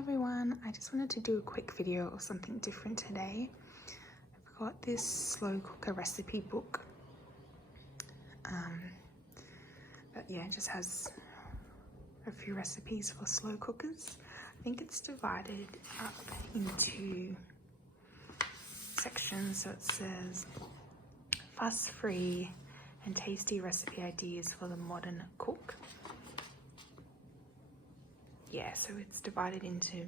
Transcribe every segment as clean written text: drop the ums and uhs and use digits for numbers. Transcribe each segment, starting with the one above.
everyone, I just wanted to do a quick video of something different today. I've got this slow cooker recipe book. But yeah, it just has a few recipes for slow cookers. I think it's divided up into sections, so it says fuss-free and tasty recipe ideas for the modern cook. Yeah, so it's divided into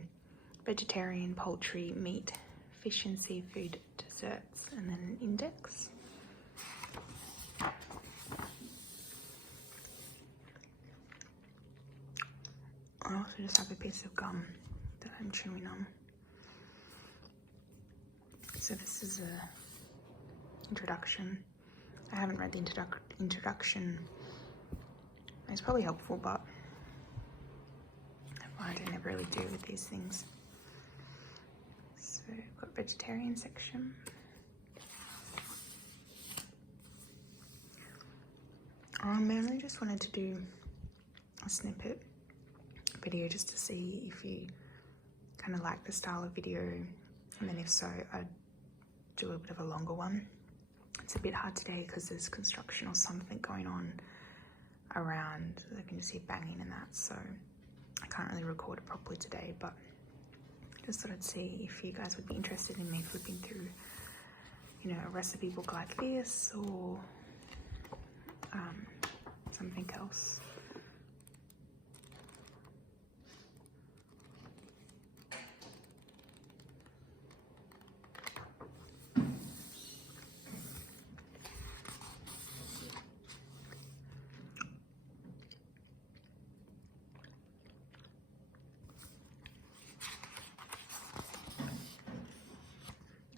vegetarian, poultry, meat, fish and seafood, desserts, and then an index. I also just have a piece of gum that I'm chewing on. So this is a introduction. I haven't read the introduction. It's probably helpful, but I don't ever really do with these things. So I've got vegetarian section. I mainly just wanted to do a snippet video just to see if you kind of like the style of video, and then if so, I'd do a bit of a longer one. It's a bit hard today because there's construction or something going on around. I can just hear banging and that, so I can't really record it properly today, but just thought I'd see if you guys would be interested in me flipping through, you know, a recipe book like this or something else.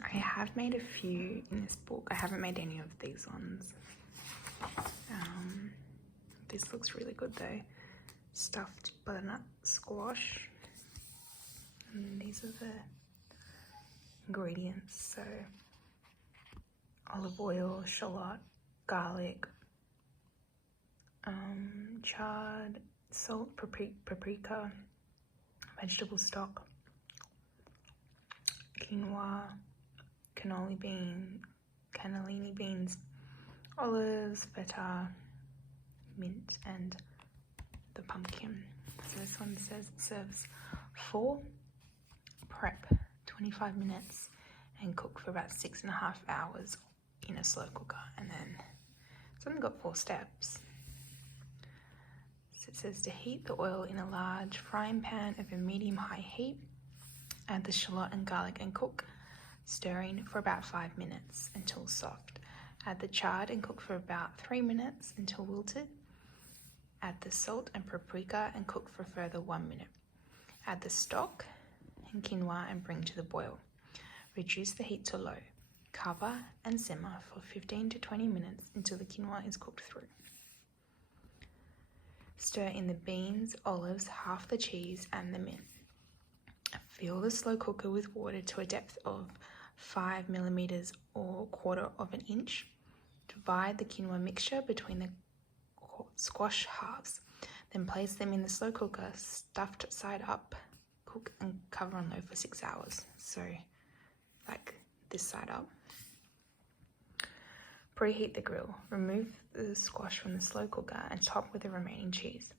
I have made a few in this book. I haven't made any of these ones. This looks really good though. Stuffed butternut squash. And these are the ingredients. So olive oil, shallot, garlic, chard, salt, paprika, vegetable stock, quinoa, cannellini beans, olives, feta, mint, and the pumpkin. So this one says it serves 4, prep 25 minutes, and cook for about 6.5 hours in a slow cooker. And then it's only got 4 steps. So it says to heat the oil in a large frying pan of a medium-high heat, add the shallot and garlic and cook, stirring for about 5 minutes until soft. Add the chard and cook for about 3 minutes until wilted. Add the salt and paprika and cook for further 1 minute. Add the stock and quinoa and bring to the boil. Reduce the heat to low. Cover and simmer for 15 to 20 minutes until the quinoa is cooked through. Stir in the beans, olives, half the cheese and the mint. Fill the slow cooker with water to a depth of 5 millimeters or 1/4 of an inch. Divide the quinoa mixture between the squash halves. Then place them in the slow cooker, stuffed side up. Cook and cover on low for 6 hours. So, like this side up. Preheat the grill. Remove the squash from the slow cooker and top with the remaining cheese.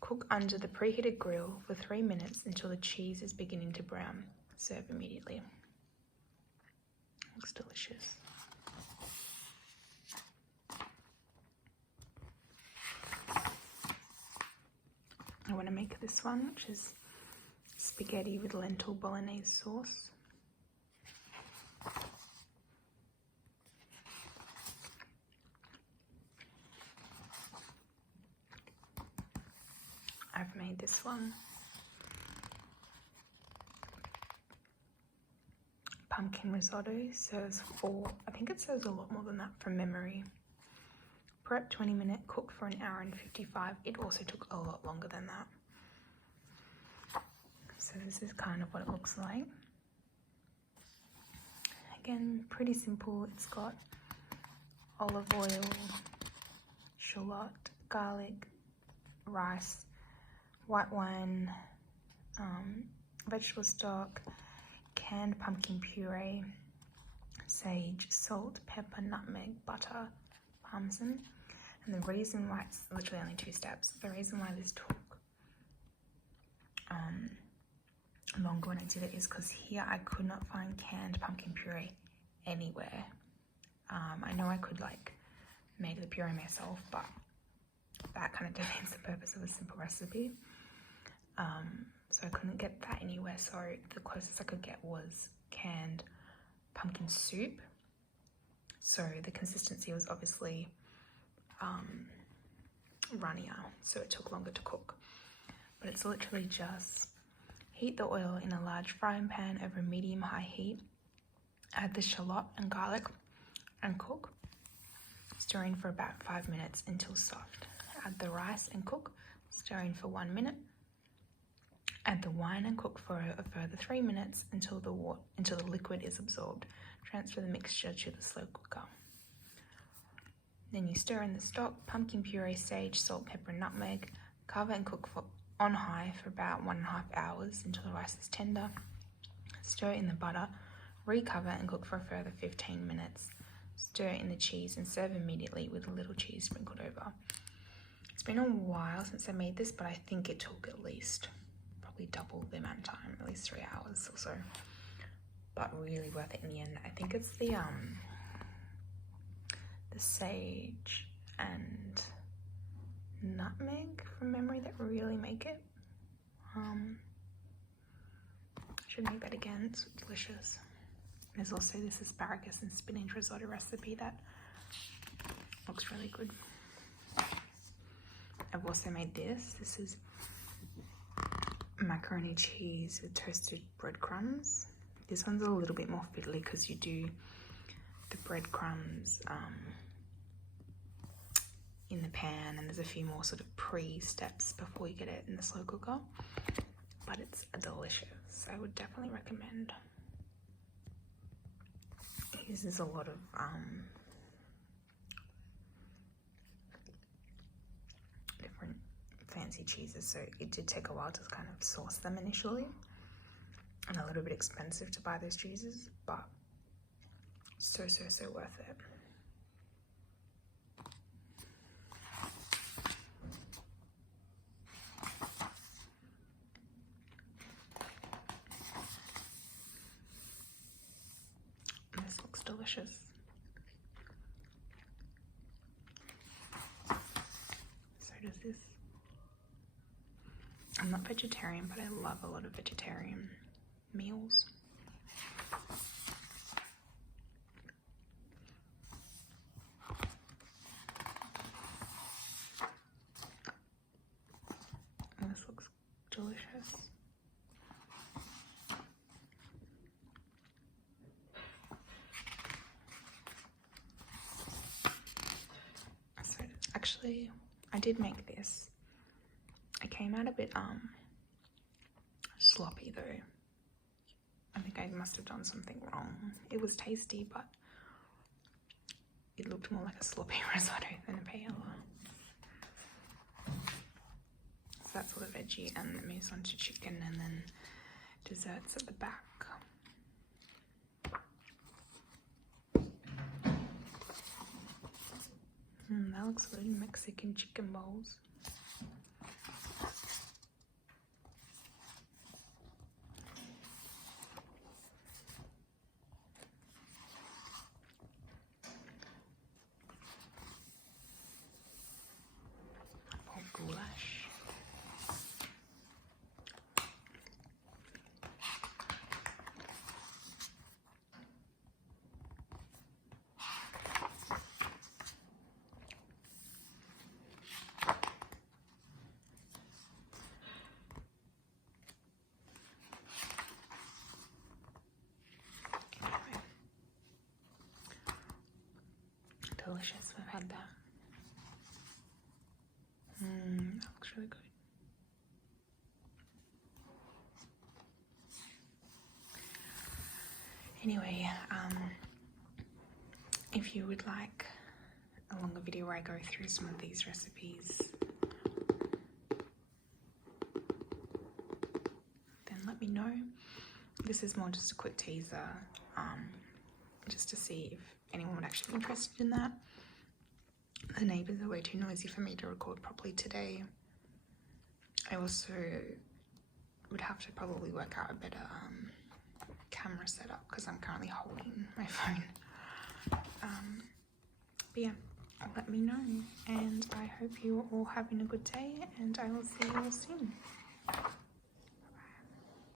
Cook under the preheated grill for 3 minutes until the cheese is beginning to brown. Serve immediately. Looks delicious. I want to make this one, which is spaghetti with lentil bolognese sauce. I've made this one. Pumpkin risotto serves 4, I think it serves a lot more than that from memory. Prep 20 minute, cook for 1 hour and 55. It also took a lot longer than that. So this is kind of what it looks like. Again, pretty simple. It's got olive oil, shallot, garlic, rice, white wine, vegetable stock, canned pumpkin puree, sage, salt, pepper, nutmeg, butter, parmesan. And the reason why, it's literally only 2 steps, the reason why this took longer when I did it is because here I could not find canned pumpkin puree anywhere. I know I could like make the puree myself, but that kind of defeats the purpose of a simple recipe. So I couldn't get that anywhere, so the closest I could get was canned pumpkin soup. So the consistency was obviously runnier, so it took longer to cook. But it's literally just heat the oil in a large frying pan over medium-high heat, add the shallot and garlic and cook, stirring for about 5 minutes until soft. Add the rice and cook, stirring for 1 minute. Add the wine and cook for a further 3 minutes until the liquid is absorbed. Transfer the mixture to the slow cooker. Then you stir in the stock, pumpkin puree, sage, salt, pepper, and nutmeg. Cover and cook on high for about 1.5 hours until the rice is tender. Stir in the butter, recover and cook for a further 15 minutes. Stir in the cheese and serve immediately with a little cheese sprinkled over. It's been a while since I made this, but I think it took at least probably double the amount of time, at least 3 hours or so. But really worth it in the end. I think it's the sage and nutmeg from memory that really make it. Should make that again, it's delicious. There's also this asparagus and spinach risotto recipe that looks really good. I've also made this. This is macaroni cheese with toasted breadcrumbs. This one's a little bit more fiddly because you do the breadcrumbs in the pan, and there's a few more sort of pre-steps before you get it in the slow cooker, but it's delicious. I would definitely recommend. It uses a lot of different fancy cheeses, so it did take a while to kind of source them initially, and a little bit expensive to buy those cheeses, but so worth it. This looks delicious. So does this. I'm not vegetarian, but I love a lot of vegetarian meals. And this looks delicious. So actually, I did make this. It came out a bit sloppy though. I think I must have done something wrong. It was tasty, but it looked more like a sloppy risotto than a paella. So that's all the veggie, and it moves on to chicken and then desserts at the back. That looks good. Mexican chicken bowls. Goulash. Delicious. I've had that. That looks really good. Anyway, if you would like a longer video where I go through some of these recipes, know. This is more just a quick teaser, just to see if anyone would actually be interested in that. The neighbours are way too noisy for me to record properly today. I also would have to probably work out a better camera setup because I'm currently holding my phone. But yeah, let me know, and I hope you're all having a good day, and I will see you all soon.